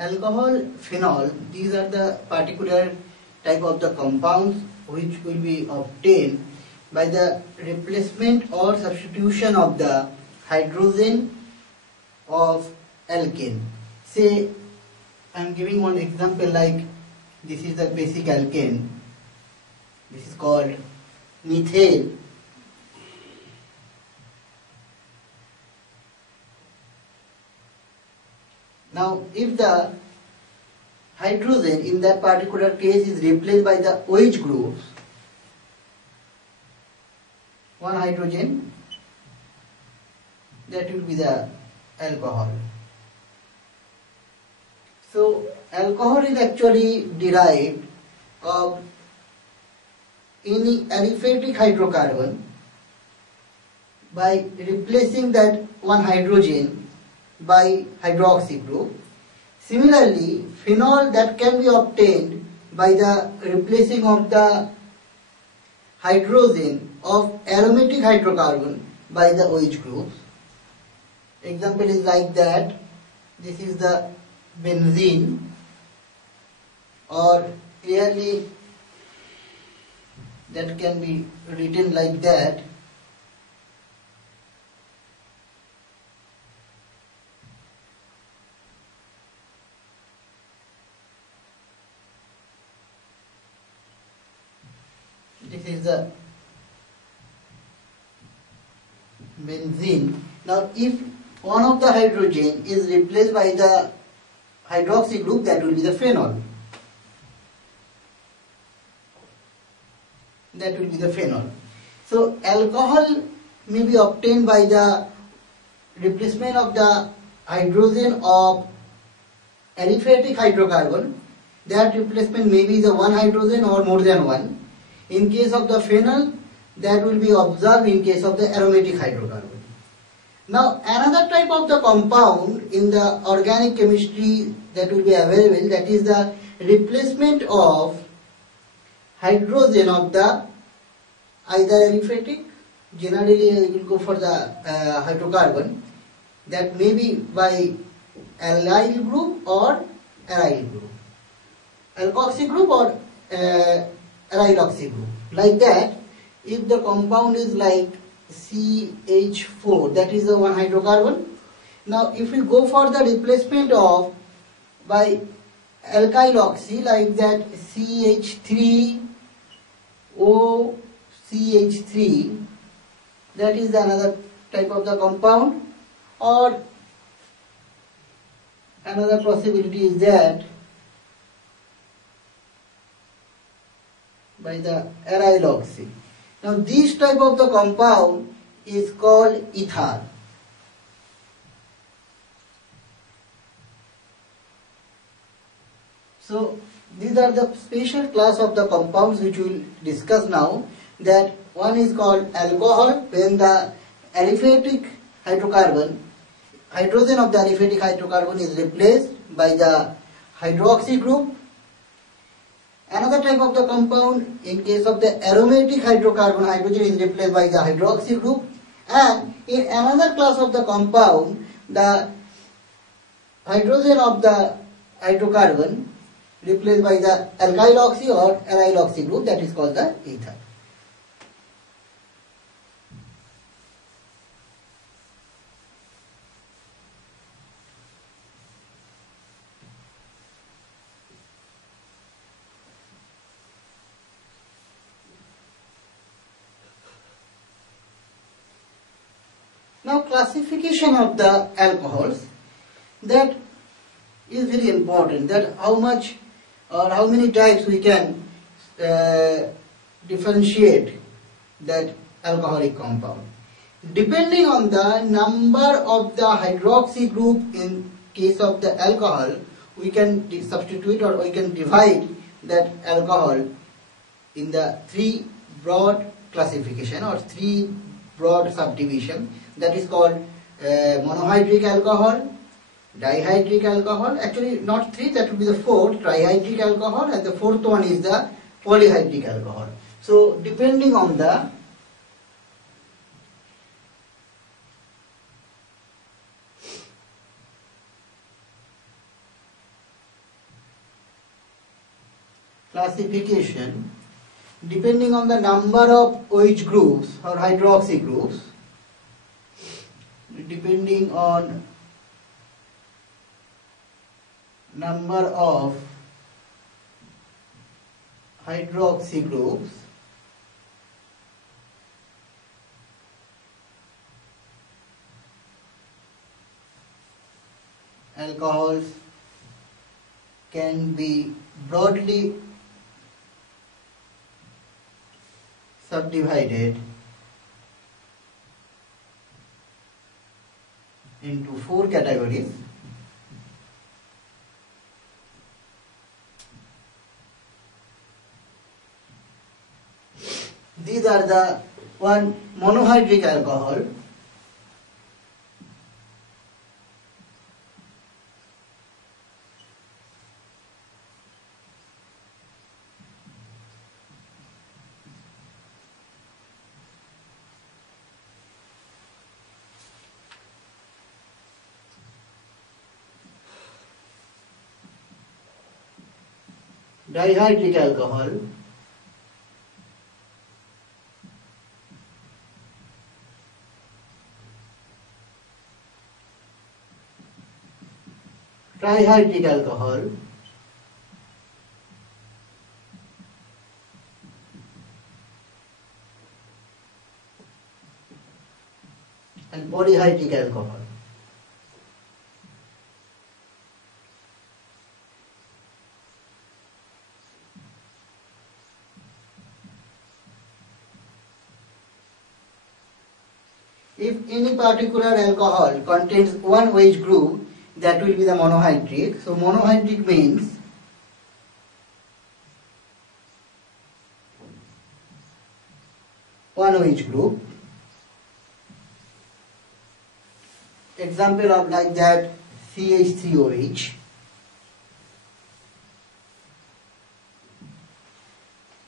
alcohol, phenol, these are the particular type of the compounds which will be obtained by the replacement or substitution of the hydrogen of alkane. Say, I am giving one example, like this is the basic alkane. This is called methyl. Now, if the hydrogen in that particular case is replaced by the OH groups, one hydrogen, that will be the alcohol. So, alcohol is actually derived of any aliphatic hydrocarbon by replacing that one hydrogen by hydroxy group. Similarly, phenol that can be obtained by the replacing of the hydrogen of aromatic hydrocarbon by the OH groups. Example is like that. This is the benzene, or clearly that can be written like that. This is the benzene. Now, if one of the hydrogen is replaced by the hydroxy group, that will be the phenol. That will be the phenol. So, alcohol may be obtained by the replacement of the hydrogen of aliphatic hydrocarbon. That replacement may be the one hydrogen or more than one. In case of the phenol, that will be observed in case of the aromatic hydrocarbon. Now, another type of the compound in the organic chemistry that will be available, that is the replacement of hydrogen of the either aliphatic, generally we will go for the hydrocarbon, that may be by allyl group or aryl group, alkoxy group or aryloxy group. Like that, if the compound is like CH4, that is the one hydrocarbon. Now, if we go for the replacement of by alkyloxy, like that CH3OCH3, that is another type of the compound, or another possibility is that by the aryloxy. Now, this type of the compound is called ether. So, these are the special class of the compounds which we will discuss now. That one is called alcohol, when the aliphatic hydrocarbon, hydrogen of the aliphatic hydrocarbon is replaced by the hydroxy group. Another type of the compound, in case of the aromatic hydrocarbon, hydrogen is replaced by the hydroxy group. And in another class of the compound, the hydrogen of the hydrocarbon replaced by the alkyloxy or aryloxy group, that is called the ether. Now, classification of the alcohols, that is very important, that how much or how many types we can differentiate that alcoholic compound. Depending on the number of the hydroxy group in case of the alcohol, we can substitute or we can divide that alcohol in the three broad classification or three broad subdivision. That is called monohydric alcohol, dihydric alcohol, actually not three, that will be the fourth, trihydric alcohol, and the fourth one is the polyhydric alcohol. So, depending on the classification depending on the number of OH groups or hydroxy groups, depending on number of hydroxy groups, alcohols can be broadly subdivided into 4 categories. These are the one monohydric alcohol, dihydric alcohol, trihydric alcohol, and polyhydric alcohol. If any particular alcohol contains one OH group, that will be the monohydric. So monohydric means one OH group. Example of like that CH3OH.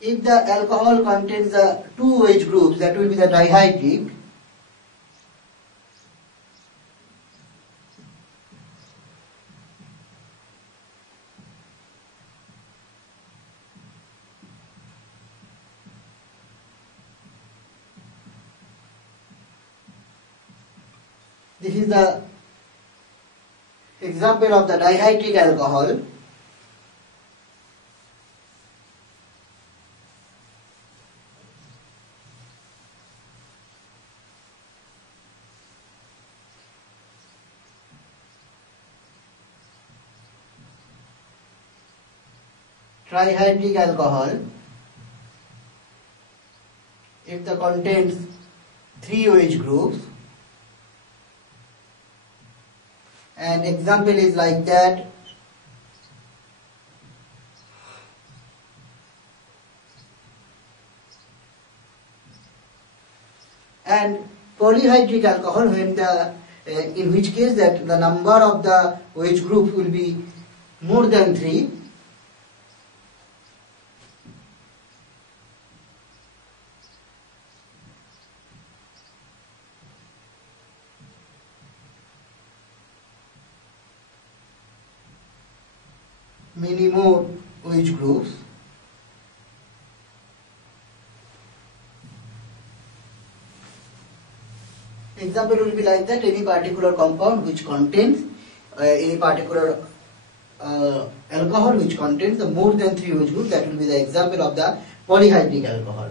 If the alcohol contains the two OH groups, that will be the dihydric. This is the example of the dihydric alcohol. Trihydric alcohol, if the contains 3 OH groups, and example is like that and polyhydric alcohol, when the in which case that the number of the OH group will be more than 3. Many more OH groups. Example will be like that, any particular compound which contains any particular alcohol which contains the more than 3 OH groups, that will be the example of the polyhydric alcohol.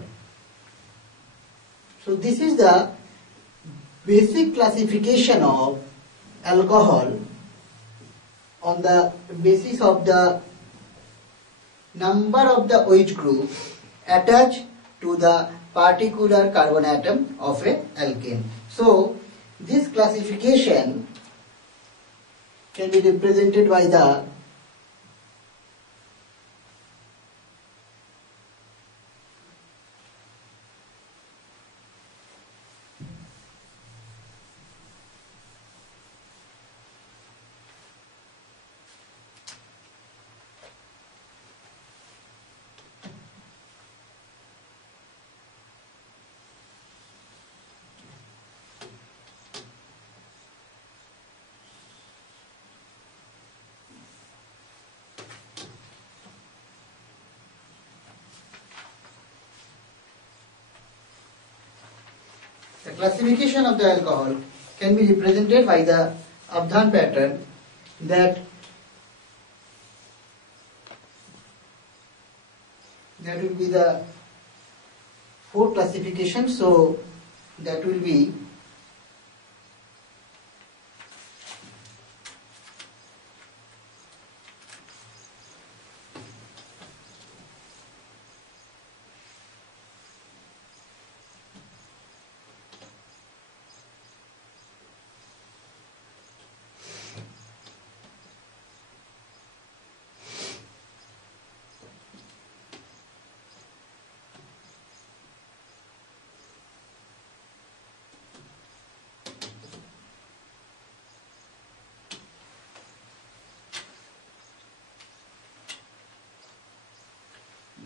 So this is the basic classification of alcohol on the basis of the number of the OH groups attached to the particular carbon atom of a alkane. So this classification can be represented by the The classification of the alcohol can be represented by the Abdhan pattern that will be the 4 classification. So that will be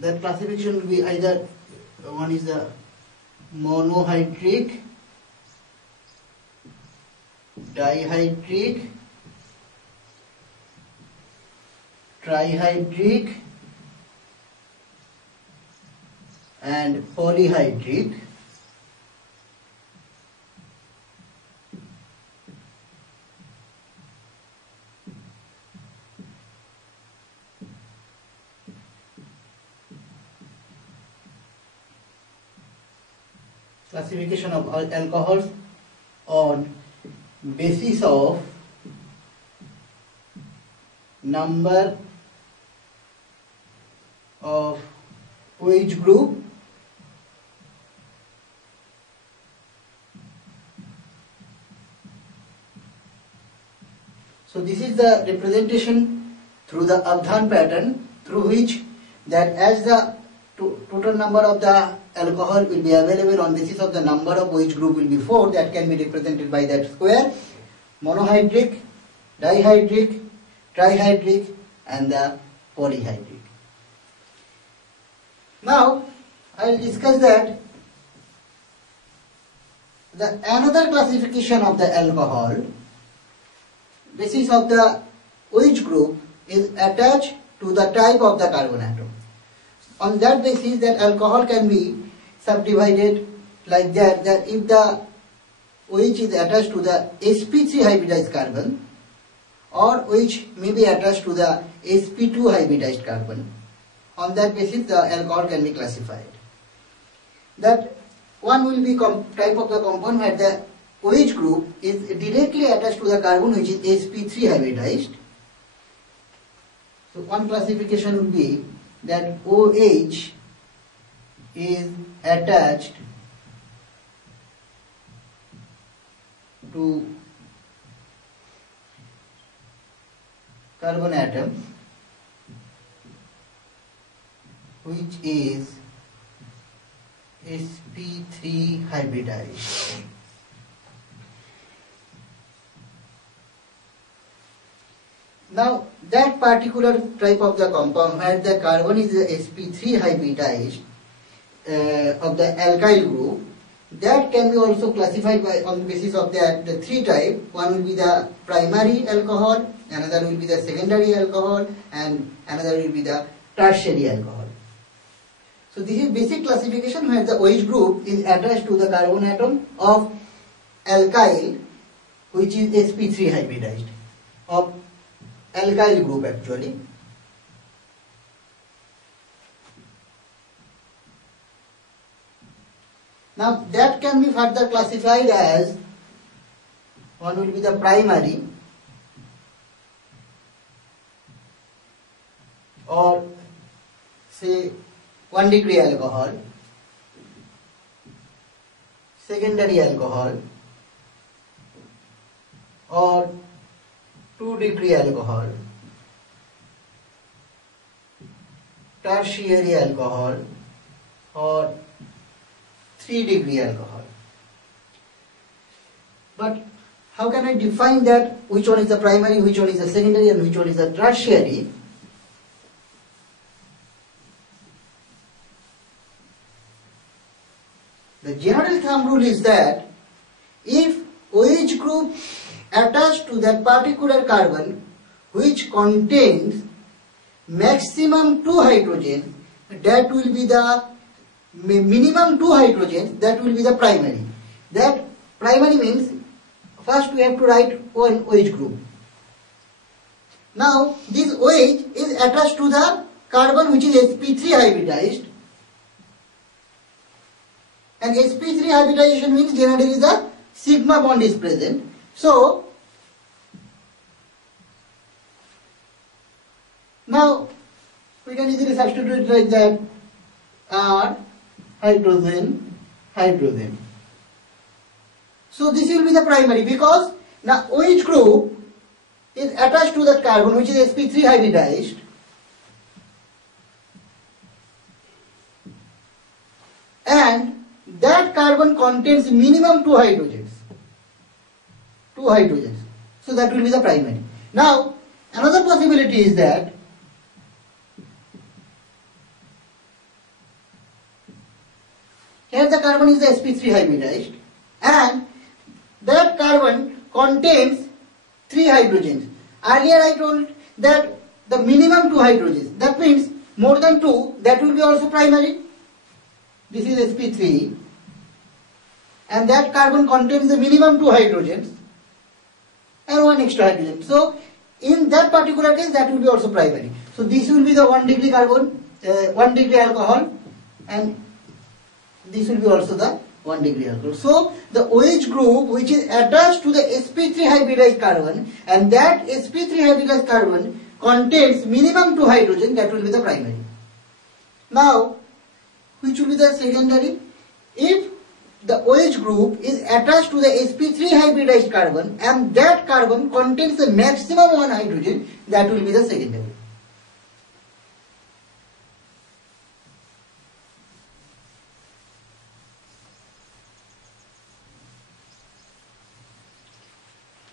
that classification will be either one is the monohydric, dihydric, trihydric and polyhydric. Classification of alcohols on basis of number of OH group, so this is the representation through the Abdhan pattern, through which that as the total number of the alcohol will be available on basis of the number of OH group will be 4, that can be represented by that square: monohydric, dihydric, trihydric and the polyhydric. Now I will discuss that the another classification of the alcohol basis of the OH group is attached to the type of the carbon atom. On that basis, that alcohol can be subdivided like that, that if the OH is attached to the sp3 hybridized carbon, or OH may be attached to the sp2 hybridized carbon, on that basis the alcohol can be classified. That one will be type of the compound where the OH group is directly attached to the carbon which is sp3 hybridized. So one classification will be that OH is attached to carbon atom which is sp3 hybridized. Now that particular type of the compound where the carbon is sp3 hybridized of the alkyl group, that can be also classified by on the basis of that the 3 types. One will be the primary alcohol, another will be the secondary alcohol and another will be the tertiary alcohol. So this is basic classification where the OH group is attached to the carbon atom of alkyl which is sp3 hybridized, of alkyl group actually. Now that can be further classified as, one will be the primary or say 1 degree alcohol, secondary alcohol or 2 degree alcohol, tertiary alcohol or 3 degree alcohol. But how can I define that which one is the primary, which one is the secondary and which one is the tertiary? The general thumb rule is that if OH group attached to that particular carbon which contains maximum 2 hydrogens, that will be the minimum 2 hydrogens, that will be the primary. That primary means first we have to write one OH group. Now this OH is attached to the carbon which is sp3 hybridized, and sp3 hybridization means generally the sigma bond is present. So now we can easily substitute like that, R hydrogen hydrogen. So this will be the primary, because now OH group is attached to that carbon which is sp3 hybridized, and that carbon contains minimum two hydrogens. So that will be the primary. Now another possibility is that here the carbon is the sp3 hybridized, and that carbon contains three hydrogens. Earlier I told that the minimum two hydrogens, that means more than two, that will be also primary. This is sp3, and that carbon contains the minimum two hydrogens and one extra hydrogen. So in that particular case, that will be also primary. So this will be the 1 degree carbon, 1 degree alcohol, and this will be also the 1 degree alcohol. So the OH group which is attached to the sp3 hybridized carbon, and that sp3 hybridized carbon contains minimum two hydrogen, that will be the primary. Now which will be the secondary? If the OH group is attached to the sp3 hybridized carbon and that carbon contains the maximum one hydrogen, that will be the secondary.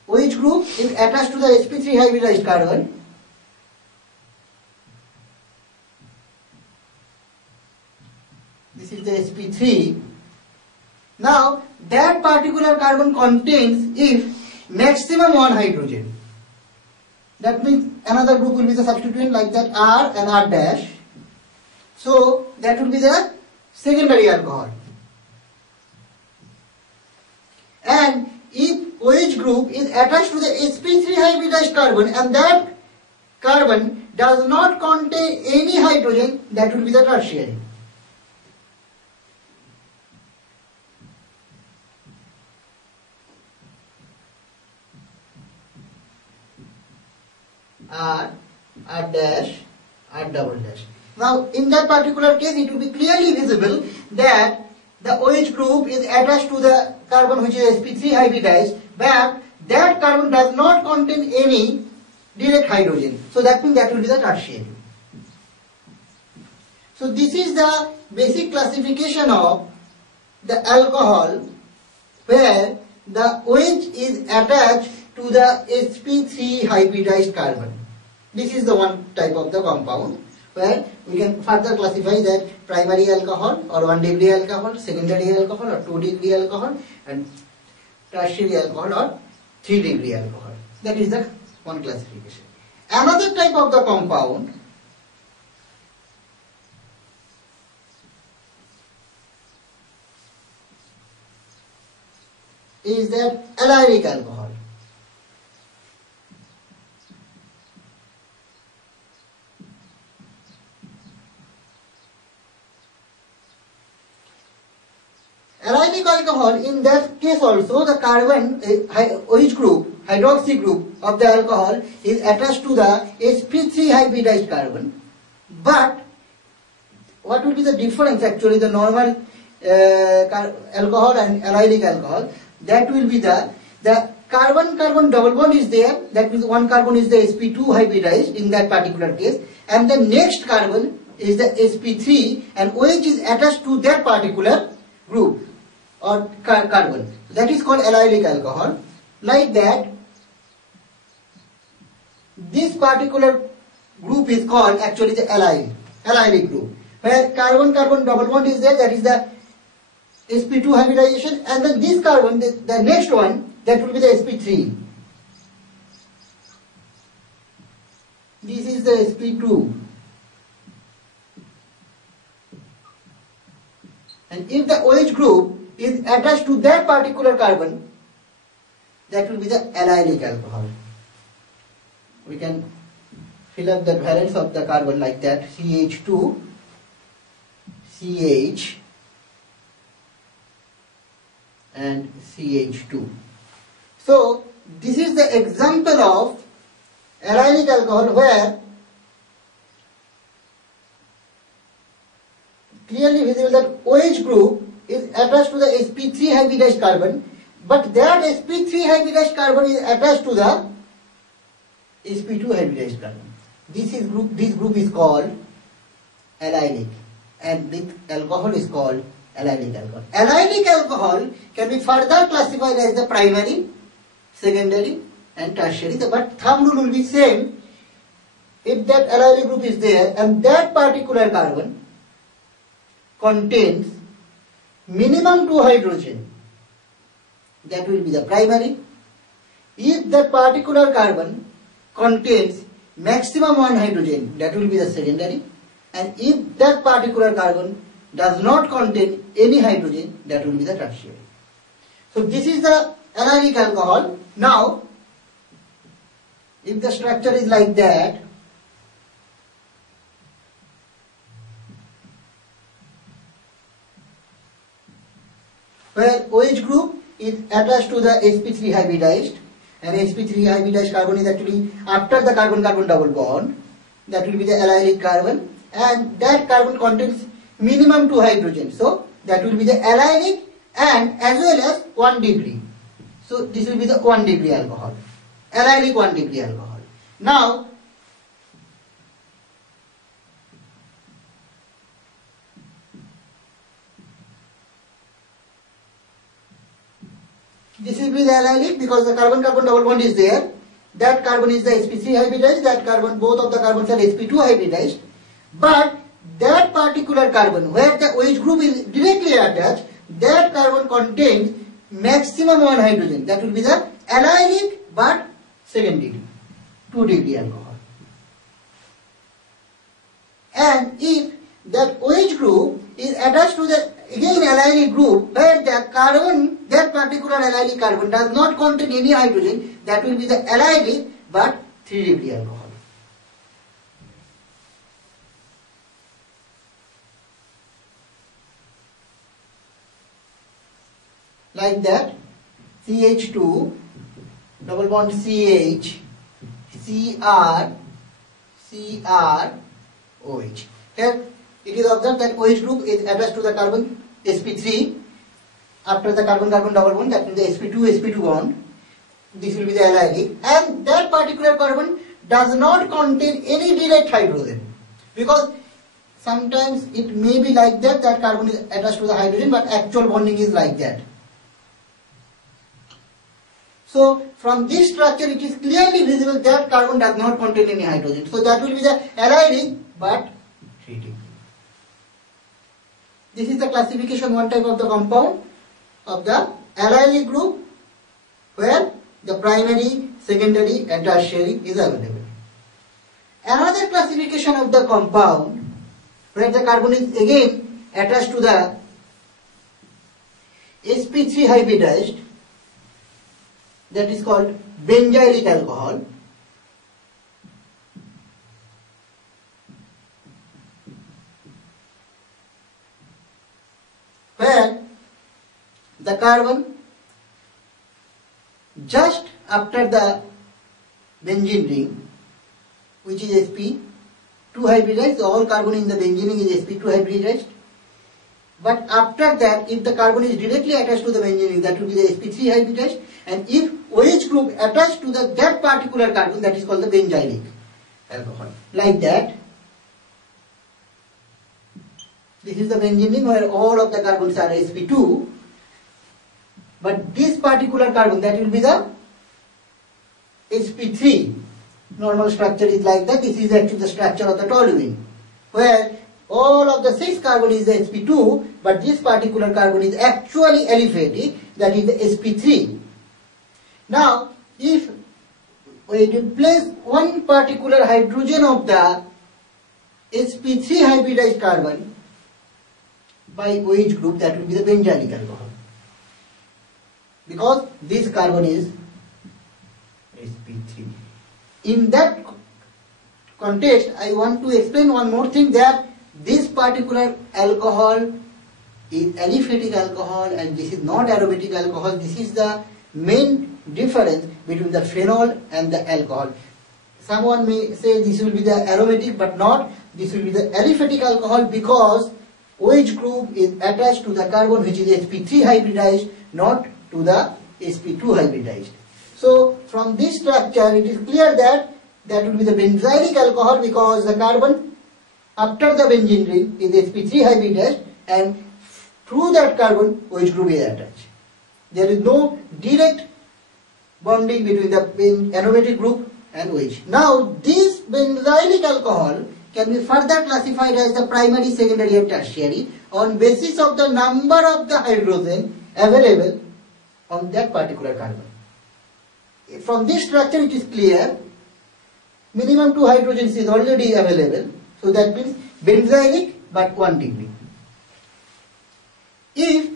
OH group is attached to the sp3 hybridized carbon, this is the sp3. Now that particular carbon contains if maximum one hydrogen, that means another group will be the substituent like that, R and R dash. So that will be the secondary alcohol. And if OH group is attached to the sp3 hybridized carbon and that carbon does not contain any hydrogen, that will be the tertiary. R, R dash, R double dash. Now in that particular case it will be clearly visible that the OH group is attached to the carbon which is sp3 hybridized, but that carbon does not contain any direct hydrogen. So that means that will be the tertiary. So this is the basic classification of the alcohol where the OH is attached to the sp3 hybridized carbon. This is the one type of the compound where we can further classify that primary alcohol or 1 degree alcohol, secondary alcohol or 2 degree alcohol, and tertiary alcohol or 3 degree alcohol. That is the one classification. Another type of the compound is that allylic alcohol. Allylic alcohol, in that case also the carbon OH group, hydroxy group of the alcohol is attached to the sp3 hybridized carbon. But what will be the difference actually, the normal alcohol and allylic alcohol? That will be the carbon-carbon double bond is there, that means one carbon is the sp2 hybridized in that particular case, and the next carbon is the sp3 and OH is attached to that particular group or carbon. That is called allylic alcohol. Like that, this particular group is called actually the allylic group, where carbon-carbon double bond is there, that is the sp2 hybridization, and then this carbon, the next one, that will be the sp3. This is the sp2. And if the OH group is attached to that particular carbon, that will be the allylic alcohol. We can fill up the valence of the carbon like that, CH2, CH and CH2. So this is the example of allylic alcohol where clearly visible that OH group is attached to the sp3 hybridized carbon, but that sp3 hybridized carbon is attached to the sp2 hybridized carbon. This group is called allylic, and this alcohol is called allylic alcohol. Allylic alcohol can be further classified as the primary, secondary and tertiary, but thumb rule will be same. If that allylic group is there and that particular carbon contains minimum 2 hydrogen, that will be the primary. If that particular carbon contains maximum 1 hydrogen, that will be the secondary. And if that particular carbon does not contain any hydrogen, that will be the tertiary. So this is the allylic alcohol. Now, if the structure is like that, where OH group is attached to the sp3 hybridized, and sp3 hybridized carbon is actually after the carbon-carbon double bond, that will be the allylic carbon, and that carbon contains minimum 2 hydrogen, so that will be the allylic, and as well as 1 degree. So this will be the 1 degree alcohol, allylic 1 degree alcohol. Now this will be the allylic because the carbon-carbon double bond is there. That carbon is the sp3 hybridized, that carbon, both of the carbons are sp2 hybridized. But that particular carbon where the OH group is directly attached, that carbon contains maximum 1 hydrogen. That will be the allylic but second degree, 2 degree alcohol. And if that OH group is attached to the again allylic group where the carbon, that particular allylic carbon does not contain any hydrogen, that will be the allylic but 3 degree alcohol. Like that, CH2 double bond CH, Cr, Cr, OH. Here it is observed that OH group is attached to the carbon sp3 after the carbon-carbon double bond, that means the sp2 bond. This will be the allylic, and that particular carbon does not contain any direct hydrogen, because sometimes it may be like that, that carbon is attached to the hydrogen, but actual bonding is like that. So from this structure it is clearly visible that carbon does not contain any hydrogen. So that will be the allylic but 3 degree. This is the classification one type of the compound of the allylic group where the primary, secondary and tertiary is available. Another classification of the compound where the carbon is again attached to the sp3 hybridized, that is called benzylic alcohol. Where the carbon just after the benzene ring, which is sp2 hybridized, all carbon in the benzene ring is sp2 hybridized. But after that, if the carbon is directly attached to the benzene ring, that will be the sp3 hybridized, and if OH group attached to that particular carbon, that is called the benzylic alcohol. Like that. This is the benzene ring where all of the carbons are sp2, but this particular carbon, that will be the sp3. Normal structure is like that. This is actually the structure of the toluene, where all of the 6 carbon is the sp2, but this particular carbon is actually aliphatic, that is the sp3. Now, if we replace one particular hydrogen of the sp3 hybridized carbon by OH group, that will be the benzylic alcohol. because this carbon is sp3. In that context, I want to explain one more thing, that this particular alcohol is aliphatic alcohol and this is not aromatic alcohol. This is the main difference between the phenol and the alcohol. Someone may say this will be the aromatic, but not. This will be the aliphatic alcohol because OH group is attached to the carbon which is sp3 hybridized, not to the sp2 hybridized. So from this structure it is clear that that will be the benzylic alcohol because the carbon after the benzene ring is sp3 hybridized and through that carbon OH group is attached. There is no direct bonding between the aromatic group and OH. Now this benzylic alcohol can be further classified as the primary, secondary and tertiary on basis of the number of the hydrogen available on that particular carbon. From this structure it is clear minimum 2 hydrogens is already available, so that means benzylic but 1 degree. If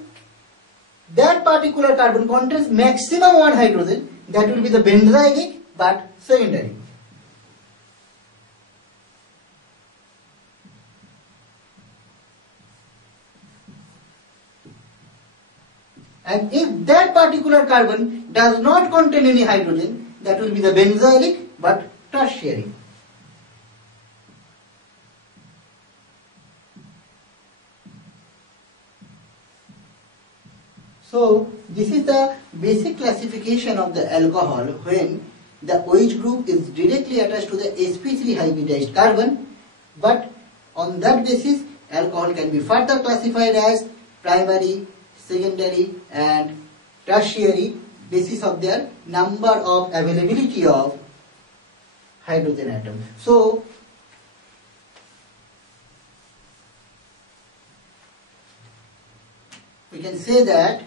that particular carbon contains maximum 1 hydrogen, that will be the benzylic but secondary. And if that particular carbon does not contain any hydrogen, that will be the benzylic but tertiary. So this is the basic classification of the alcohol when the OH group is directly attached to the sp3 hybridized carbon, but on that basis alcohol can be further classified as primary, secondary and tertiary basis of their number of availability of hydrogen atom. So we can say that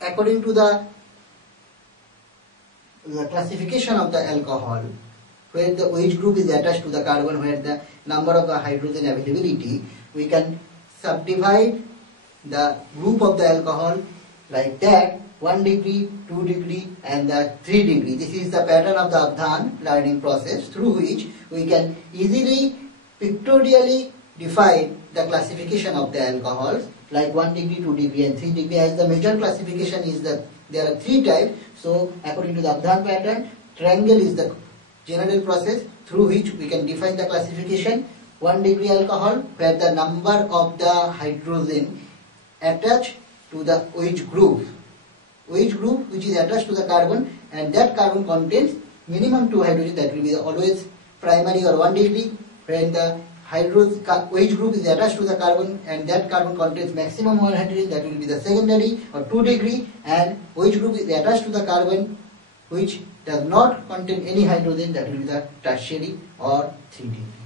according to the classification of the alcohol, where the OH group is attached to the carbon, where the number of the hydrogen availability, we can subdivide the group of the alcohol like that: 1 degree, 2 degree and the 3 degree. This is the pattern of the Abdhan learning process through which we can easily pictorially define the classification of the alcohols like 1 degree, 2 degree and 3 degree, as the major classification is that there are 3 types. So according to the Abdhan pattern, triangle is the general process through which we can define the classification. 1 degree alcohol, where the number of the hydrogen attached to the OH group which is attached to the carbon, and that carbon contains minimum 2 hydrogen, that will be always primary or 1 degree. When the OH group is attached to the carbon and that carbon contains maximum 1 hydrogen, that will be the secondary or 2 degree, and OH group is attached to the carbon which does not contain any hydrogen, that will be the tertiary or 3 degree.